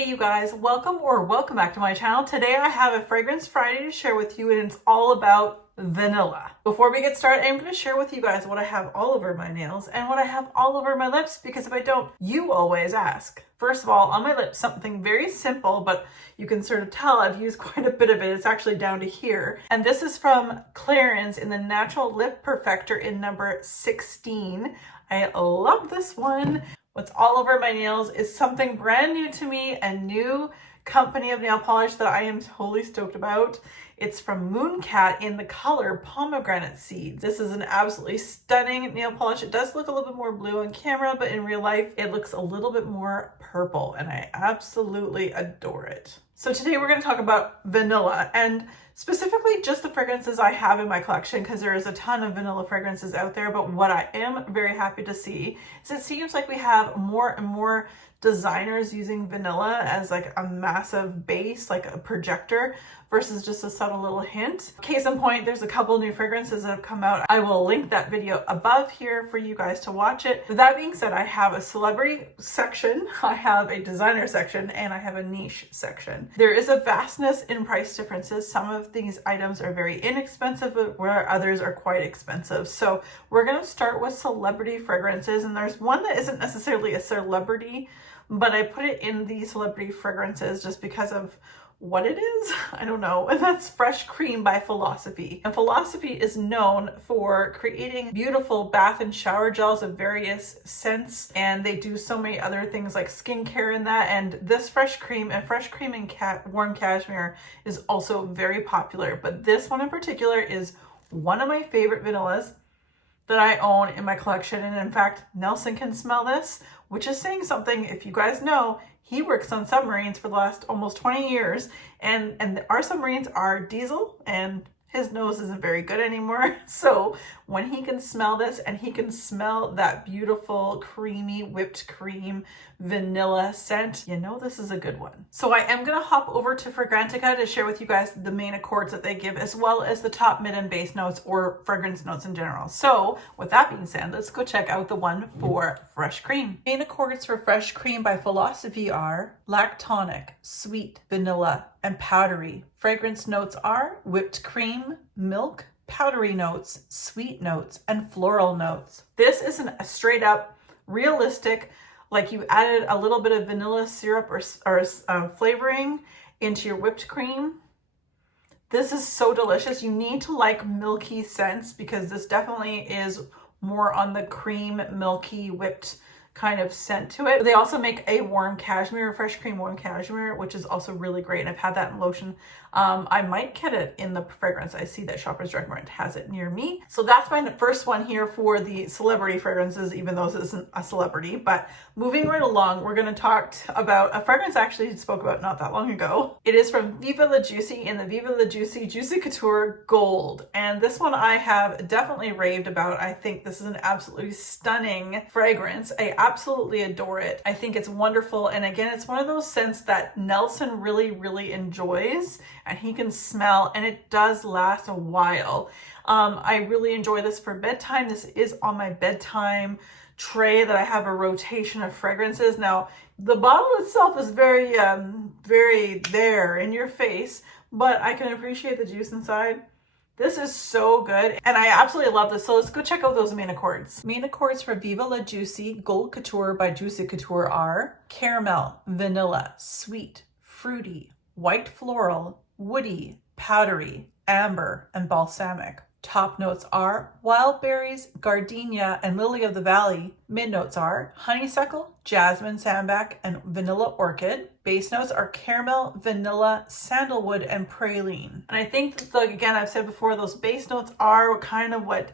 Hey you guys, welcome back to my channel. Today I have a Fragrance Friday to share with you and it's all about vanilla. Before we get started, I'm going to share with you guys what I have all over my nails and what I have all over my lips, because if I don't, you always ask. First of all, on my lips, something very simple, but you can sort of tell I've used quite a bit of it. It's actually down to here. And this is from Clarins in the Natural Lip Perfector in number 16. I love this one. What's all over my nails is something brand new to me, a new company of nail polish that I am totally stoked about. It's from Mooncat in the color Pomegranate Seeds. This is an absolutely stunning nail polish. It does look a little bit more blue on camera, but in real life, it looks a little bit more purple, and I absolutely adore it. So today we're going to talk about vanilla, and specifically just the fragrances I have in my collection, because there is a ton of vanilla fragrances out there. But what I am very happy to see is it seems like we have more and more designers using vanilla as like a massive base, like a projector, versus just a subtle little hint. Case in point, there's a couple new fragrances that have come out. I will link that video above here for you guys to watch it. With that being said, I have a celebrity section, I have a designer section, and I have a niche section. There is a vastness in price differences. Some of these items are very inexpensive, where others are quite expensive. So we're gonna start with celebrity fragrances, and there's one that isn't necessarily a celebrity, but I put it in the celebrity fragrances just because of what it is. I don't know. And that's Fresh Cream by Philosophy. And Philosophy is known for creating beautiful bath and shower gels of various scents. And they do so many other things like skincare in that. And this Fresh Cream and Fresh Cream and Warm Cashmere is also very popular. But this one in particular is one of my favorite vanillas that I own in my collection. And in fact, Nelson can smell this, which is saying something. If you guys know, he works on submarines for the last almost 20 years, and our submarines are diesel, and his nose isn't very good anymore. So when he can smell this, and he can smell that beautiful creamy whipped cream vanilla scent, you know this is a good one. So I am going to hop over to Fragrantica to share with you guys the main accords that they give, as well as the top, mid, and base notes, or fragrance notes in general. So with that being said, let's go check out the one for Fresh Cream. Main accords for Fresh Cream by Philosophy are lactonic, sweet, vanilla, and powdery. Fragrance notes are whipped cream, milk, powdery notes, sweet notes, and floral notes. This isn't a straight up realistic, like you added a little bit of vanilla syrup or flavoring into your whipped cream. This is so delicious. You need to like milky scents, because this definitely is more on the cream, milky, whipped kind of scent to it. They also make a warm cashmere, Fresh Cream warm cashmere, which is also really great. And I've had that in lotion. I might get it in the fragrance. I see that Shoppers Drug Mart has it near me. So that's my first one here for the celebrity fragrances, even though this isn't a celebrity. But moving right along, we're going to talk about a fragrance I actually spoke about not that long ago. It is from Viva La Juicy in the Viva La Juicy Juicy Couture Gold. And this one I have definitely raved about. I think this is an absolutely stunning fragrance. I absolutely adore it. I think it's wonderful. And again, it's one of those scents that Nelson really, really enjoys, and he can smell, and it does last a while. I really enjoy this for bedtime. This is on my bedtime tray that I have a rotation of fragrances. Now, the bottle itself is very there in your face, but I can appreciate the juice inside. This is so good, and I absolutely love this. So let's go check out those main accords. Main accords for Viva La Juicy Gold Couture by Juicy Couture are caramel, vanilla, sweet, fruity, white floral, woody, powdery, amber, and balsamic. Top notes are wild berries, gardenia, and lily of the valley. Mid notes are honeysuckle, jasmine, sambac, and vanilla orchid. Base notes are caramel, vanilla, sandalwood, and praline. And I think that, like, again, I've said before, those base notes are kind of what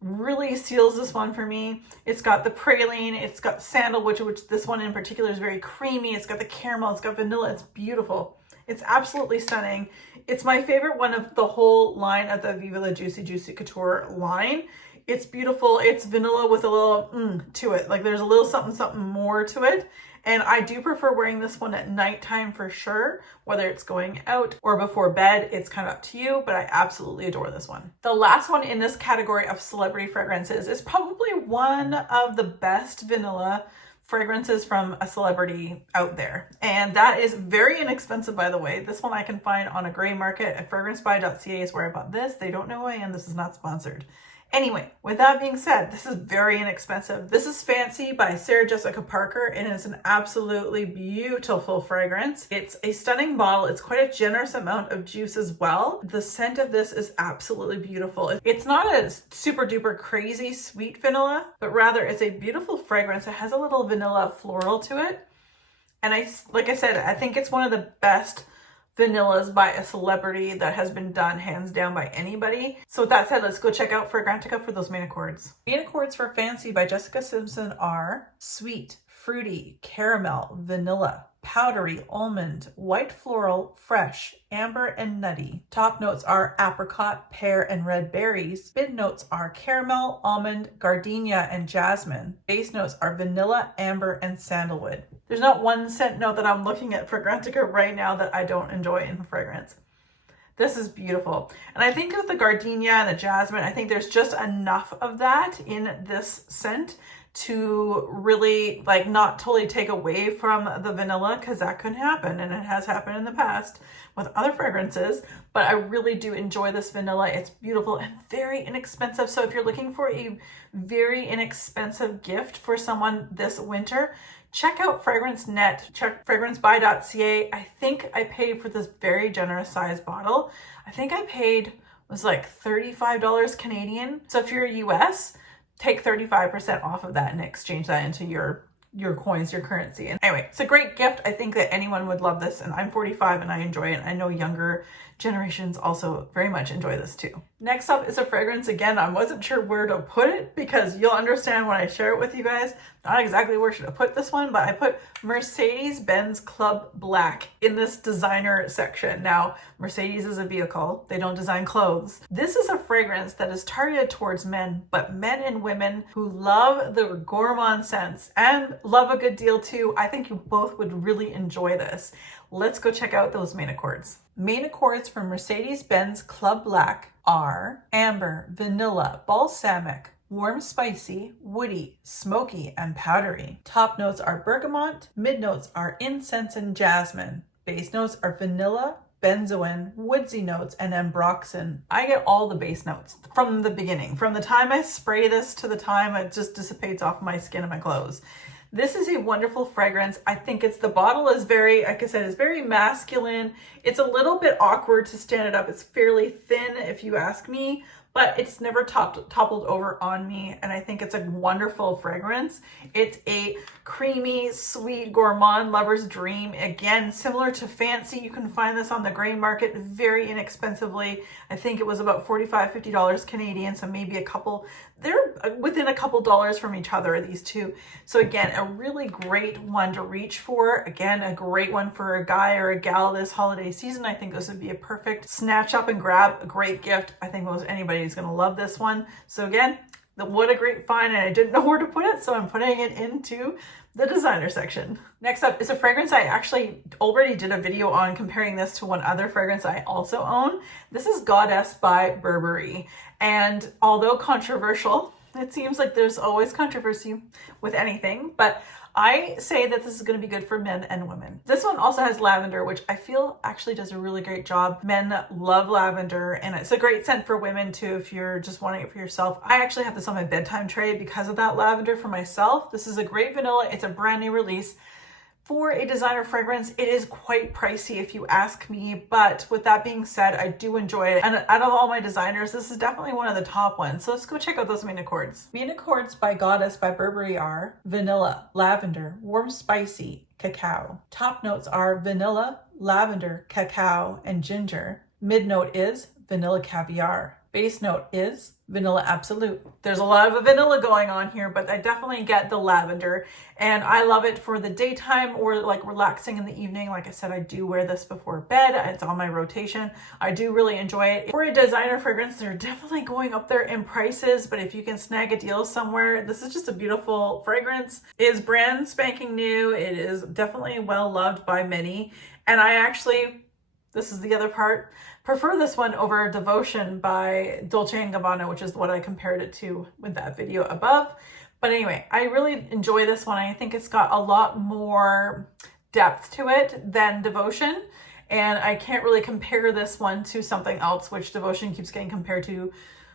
really seals this one for me. It's got the praline, it's got sandalwood, which this one in particular is very creamy. It's got the caramel, it's got vanilla. It's beautiful. It's absolutely stunning. It's my favorite one of the whole line of the Viva La Juicy Juicy Couture line. It's beautiful. It's vanilla with a little to it. Like there's a little something more to it. And I do prefer wearing this one at nighttime for sure, whether it's going out or before bed. It's kind of up to you, but I absolutely adore this one. The last one in this category of celebrity fragrances is probably one of the best vanilla fragrances from a celebrity out there. And that is very inexpensive, by the way. This one I can find on a gray market at fragrancebuy.ca is where I bought this. They don't know who I am. This is not sponsored. Anyway, with that being said, this is very inexpensive. This is Fancy by Sarah Jessica Parker, and it's an absolutely beautiful fragrance. It's a stunning bottle. It's quite a generous amount of juice as well. The scent of this is absolutely beautiful. It's not a super duper crazy sweet vanilla, but rather it's a beautiful fragrance. It has a little vanilla floral to it. And like I said, I think it's one of the best vanillas by a celebrity that has been done hands down by anybody. So with that said, let's go check out Fragrantica for those main accords. Main accords for Fancy by Jessica Simpson are sweet, fruity, caramel, vanilla, powdery, almond, white floral, fresh, amber, and nutty. Top notes are apricot, pear, and red berries. Mid notes are caramel, almond, gardenia, and jasmine. Base notes are vanilla, amber, and sandalwood. There's not one scent note that I'm looking at Fragrantica right now that I don't enjoy in the fragrance. This is beautiful. And I think with the gardenia and the jasmine, I think there's just enough of that in this scent to really like not totally take away from the vanilla, because that could happen, and it has happened in the past with other fragrances. But I really do enjoy this vanilla. It's beautiful and very inexpensive. So if you're looking for a very inexpensive gift for someone this winter, check out FragranceNet, check fragrancebuy.ca. I think I paid for this very generous size bottle. I think I paid was like $35 Canadian. So if you're US, take 35% off of that and exchange that into your coins, your currency. And anyway, it's a great gift. I think that anyone would love this, and I'm 45 and I enjoy it. I know younger generations also very much enjoy this too. Next up is a fragrance. Again, I wasn't sure where to put it because you'll understand when I share it with you guys. Not exactly where should I put this one, but I put Mercedes-Benz Club Black in this designer section. Now, Mercedes is a vehicle. They don't design clothes. This is a fragrance that is targeted towards men, but men and women who love the gourmand scents and love a good deal too. I think you both would really enjoy this. Let's go check out those main accords. Main accords for Mercedes-Benz Club Black are amber, vanilla, balsamic, warm spicy, woody, smoky, and powdery. Top notes are bergamot. Mid notes are incense and jasmine. Base notes are vanilla, benzoin, woodsy notes, and ambroxan. I get all the base notes from the beginning. From the time I spray this to the time it just dissipates off my skin and my clothes. This is a wonderful fragrance. I think the bottle is very, like I said, it's very masculine. It's a little bit awkward to stand it up. It's fairly thin if you ask me, but it's never toppled over on me. And I think it's a wonderful fragrance. It's a creamy, sweet, gourmand lover's dream. Again, similar to Fancy, you can find this on the gray market very inexpensively. I think it was about $45, $50 Canadian, so maybe a couple, they're within a couple dollars from each other, these two. So again, a really great one to reach for. Again, a great one for a guy or a gal this holiday season. I think this would be a perfect snatch up and grab, a great gift. I think most anybody is going to love this one. So again, what a great find, and I didn't know where to put it, so I'm putting it into the designer section. Next up is a fragrance I actually already did a video on comparing this to one other fragrance I also own. This is Goddess by Burberry. And although controversial, it seems like there's always controversy with anything, but I say that this is going to be good for men and women. This one also has lavender, which I feel actually does a really great job. Men love lavender, and it's a great scent for women too if you're just wanting it for yourself. I actually have this on my bedtime tray because of that lavender for myself. This is a great vanilla. It's a brand new release. For a designer fragrance, it is quite pricey if you ask me, but with that being said, I do enjoy it. And out of all my designers, this is definitely one of the top ones. So let's go check out those main accords. Main accords by Goddess by Burberry are vanilla, lavender, warm spicy, cacao. Top notes are vanilla, lavender, cacao, and ginger. Mid note is vanilla caviar. Base note is vanilla absolute. There's a lot of vanilla going on here, but I definitely get the lavender, and I love it for the daytime or like relaxing in the evening. Like I said, I do wear this before bed. It's on my rotation. I do really enjoy it. For a designer fragrance, they're definitely going up there in prices, but if you can snag a deal somewhere, this is just a beautiful fragrance. It is brand spanking new. It is definitely well loved by many, and I actually, this is the other part, prefer this one over Devotion by Dolce & Gabbana, which is what I compared it to with that video above. But anyway, I really enjoy this one. I think it's got a lot more depth to it than Devotion. And I can't really compare this one to something else, which Devotion keeps getting compared to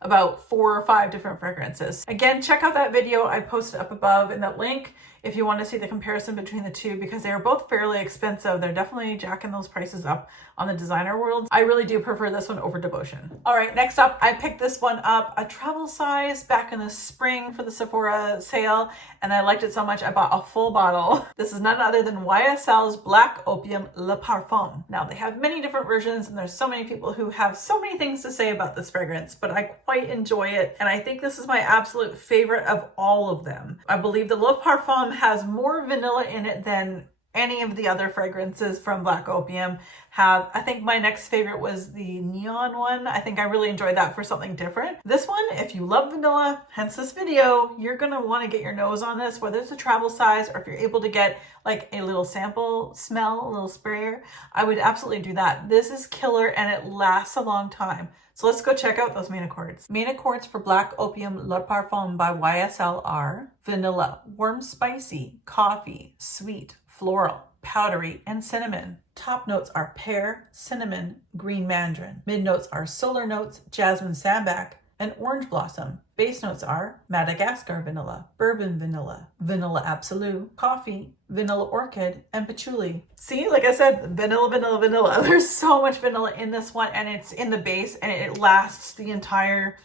about 4 or 5 different fragrances. Again, check out that video I posted up above in that link if you want to see the comparison between the two, because they are both fairly expensive. They're definitely jacking those prices up on the designer world. I really do prefer this one over Devotion. All right, next up, I picked this one up, a travel size, back in the spring for the Sephora sale, and I liked it so much I bought a full bottle. This is none other than YSL's Black Opium Le Parfum. Now, they have many different versions, and there's so many people who have so many things to say about this fragrance, but I quite enjoy it, and I think this is my absolute favorite of all of them. I believe the Le Parfum has more vanilla in it than any of the other fragrances from Black Opium have. I think my next favorite was the neon one. I think I really enjoyed that for something different. This one, if you love vanilla, hence this video, you're gonna wanna get your nose on this, whether it's a travel size or if you're able to get like a little sample smell, a little sprayer, I would absolutely do that. This is killer and it lasts a long time. So let's go check out those main accords. Main accords for Black Opium Le Parfum by YSL are vanilla, warm spicy, coffee, sweet, floral, powdery, and cinnamon. Top notes are pear, cinnamon, green mandarin. Mid notes are solar notes, jasmine sambac, and orange blossom. Base notes are Madagascar vanilla, bourbon vanilla, vanilla absolute, coffee, vanilla orchid, and patchouli. See, like I said, vanilla, vanilla, vanilla. There's so much vanilla in this one, and it's in the base, and it lasts the entire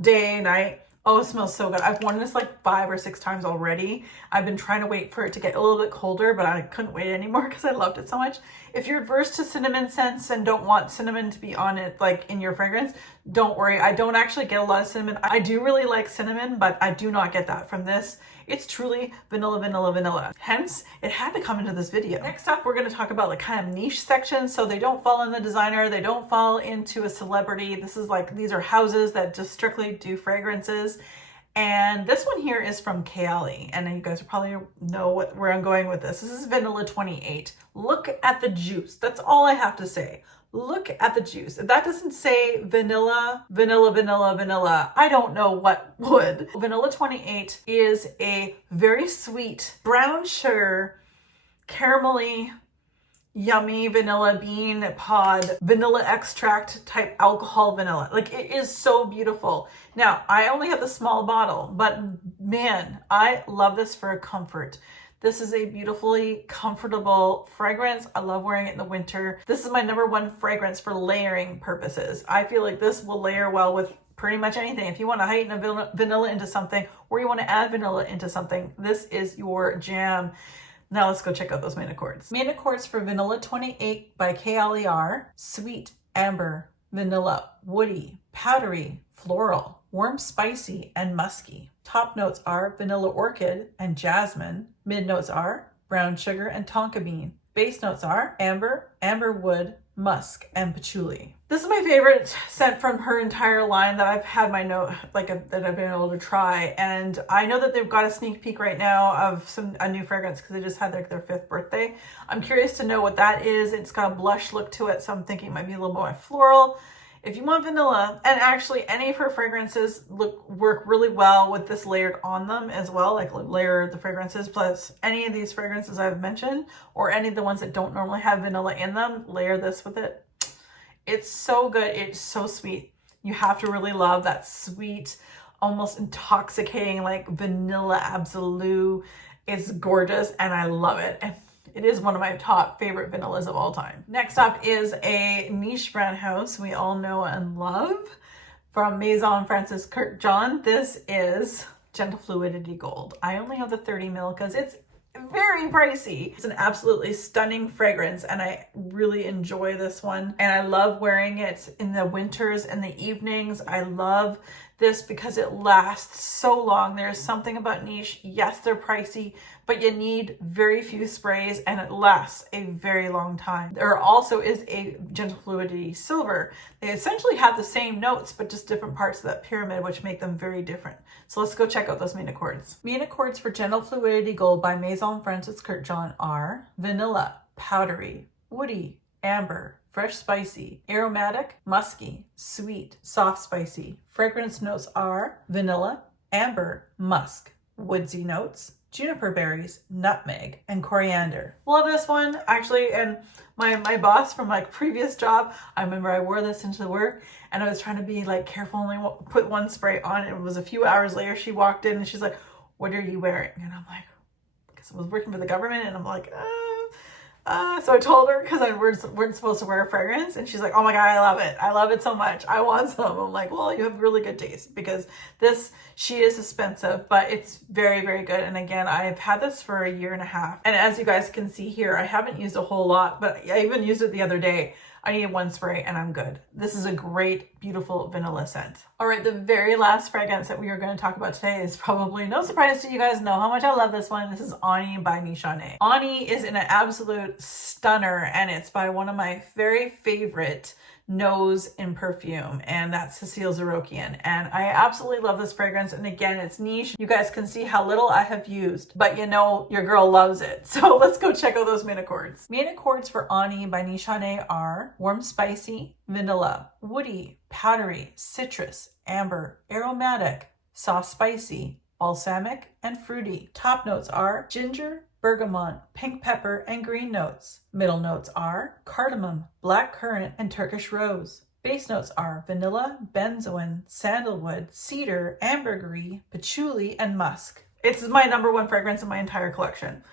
day, night. Oh, it smells so good. I've worn this like 5 or 6 times already. I've been trying to wait for it to get a little bit colder, but I couldn't wait anymore because I loved it so much. If you're adverse to cinnamon scents and don't want cinnamon to be on it, like in your fragrance, don't worry. I don't actually get a lot of cinnamon. I do really like cinnamon, but I do not get that from this. It's truly vanilla, vanilla, vanilla. Hence, it had to come into this video. Next up, we're going to talk about like kind of niche sections. So they don't fall in the designer. They don't fall into a celebrity. This is like, these are houses that just strictly do fragrances. And this one here is from Kayali. And you guys probably know where I'm going with this. This is Vanilla 28. Look at the juice. That's all I have to say. Look at the juice. If that doesn't say vanilla, vanilla, vanilla, vanilla, I don't know what would. Vanilla 28 is a very sweet brown sugar, caramelly, yummy vanilla bean pod, vanilla extract type alcohol vanilla. Like, it is so beautiful. Now, I only have the small bottle, but man, I love this for comfort. This is a beautifully comfortable fragrance. I love wearing it in the winter. This is my #1 fragrance for layering purposes. I feel like this will layer well with pretty much anything. If you want to heighten a vanilla into something, or you want to add vanilla into something, this is your jam. Now let's go check out those main accords. Main accords for Vanilla 28 by Kayali are sweet, amber, vanilla, woody, powdery, floral, warm spicy, and musky. Top notes are vanilla orchid and jasmine. Mid notes are brown sugar and tonka bean. Base notes are amber, amber wood, musk, and patchouli. This is my favorite scent from her entire line that I've had that I've been able to try. And I know that they've got a sneak peek right now of a new fragrance because they just had their 5th birthday. I'm curious to know what that is. It's got a blush look to it, so I'm thinking it might be a little more floral. If you want vanilla, and actually any of her fragrances work really well with this layered on them as well, like layer the fragrances plus any of these fragrances I've mentioned, or any of the ones that don't normally have vanilla in them, layer this with it. It's so good. It's so sweet. You have to really love that sweet, almost intoxicating, like vanilla absolute. It's gorgeous and I love it. And it is one of my top favorite vanillas of all time. Next up is a niche brand house we all know and love from Maison Francis Kurkdjian. This is Gentle Fluidity Gold. I only have the 30 ml because it's very pricey. It's an absolutely stunning fragrance and I really enjoy this one. And I love wearing it in the winters and the evenings. I love this because it lasts so long. There's something about niche. Yes, they're pricey, but you need very few sprays and it lasts a very long time. There also is a Gentle Fluidity Silver. They essentially have the same notes, but just different parts of that pyramid, which make them very different. So let's go check out those main accords. Main accords for Gentle Fluidity Gold by Maison Francis Kurkdjian are vanilla, powdery, woody, amber, fresh spicy, aromatic, musky, sweet, soft spicy. Fragrance notes are vanilla, amber, musk, woodsy notes, juniper berries, nutmeg, and coriander. Love this one, actually. And my boss from my previous job, I remember I wore this into work and I was trying to be like careful, only put one spray on. It was a few hours later, she walked in and she's like, "What are you wearing?" And I'm like, because I was working for the government, and I'm like, so I told her, because I weren't supposed to wear a fragrance, and she's like, "Oh my God, I love it. I love it so much. I want some." I'm like, "Well, you have really good taste," because she is expensive, but it's very, very good. And again, I've had this for a year and a half. And as you guys can see here, I haven't used a whole lot, but I even used it the other day. I need one spray and I'm good. This is a great, beautiful vanilla scent. All right, the very last fragrance that we are going to talk about today is probably no surprise to you guys know how much I love this one. This is Endy by Nishan. Endy is an absolute stunner, and it's by one of my very favorite nose in perfume, and that's Cecile Zarokian. And I absolutely love this fragrance. And again, it's niche. You guys can see how little I have used, but you know your girl loves it. So let's go check out those main accords. Main accords for Endy by Nishan are warm spicy, vanilla, woody, powdery, citrus, amber, aromatic, soft spicy, balsamic, and fruity. Top notes are ginger, bergamot, pink pepper, and green notes. Middle notes are cardamom, black currant, and Turkish rose. Base notes are vanilla, benzoin, sandalwood, cedar, ambergris, patchouli, and musk. It's my number one fragrance in my entire collection.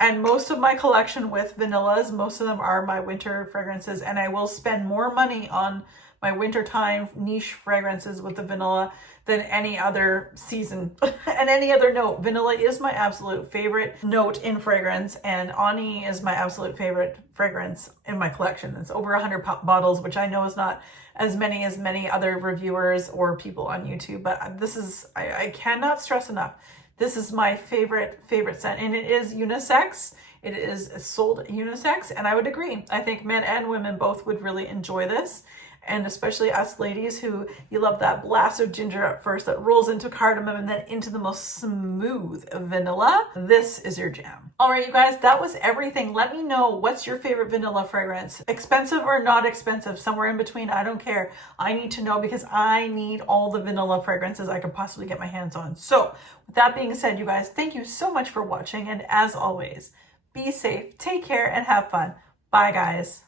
And most of my collection with vanillas, most of them are my winter fragrances, and I will spend more money on my wintertime niche fragrances with the vanilla than any other season. And any other note, vanilla is my absolute favorite note in fragrance, and Endy is my absolute favorite fragrance in my collection. It's over 100 bottles, which I know is not as many other reviewers or people on YouTube, but this is, I cannot stress enough, this is my favorite scent, and it is unisex. It is sold unisex, and I would agree. I think men and women both would really enjoy this. And especially us ladies who, you love that blast of ginger at first that rolls into cardamom and then into the most smooth vanilla. This is your jam. All right, you guys, that was everything. Let me know, what's your favorite vanilla fragrance? Expensive or not expensive? Somewhere in between, I don't care. I need to know, because I need all the vanilla fragrances I could possibly get my hands on. So with that being said, you guys, thank you so much for watching. And as always, be safe, take care, and have fun. Bye, guys.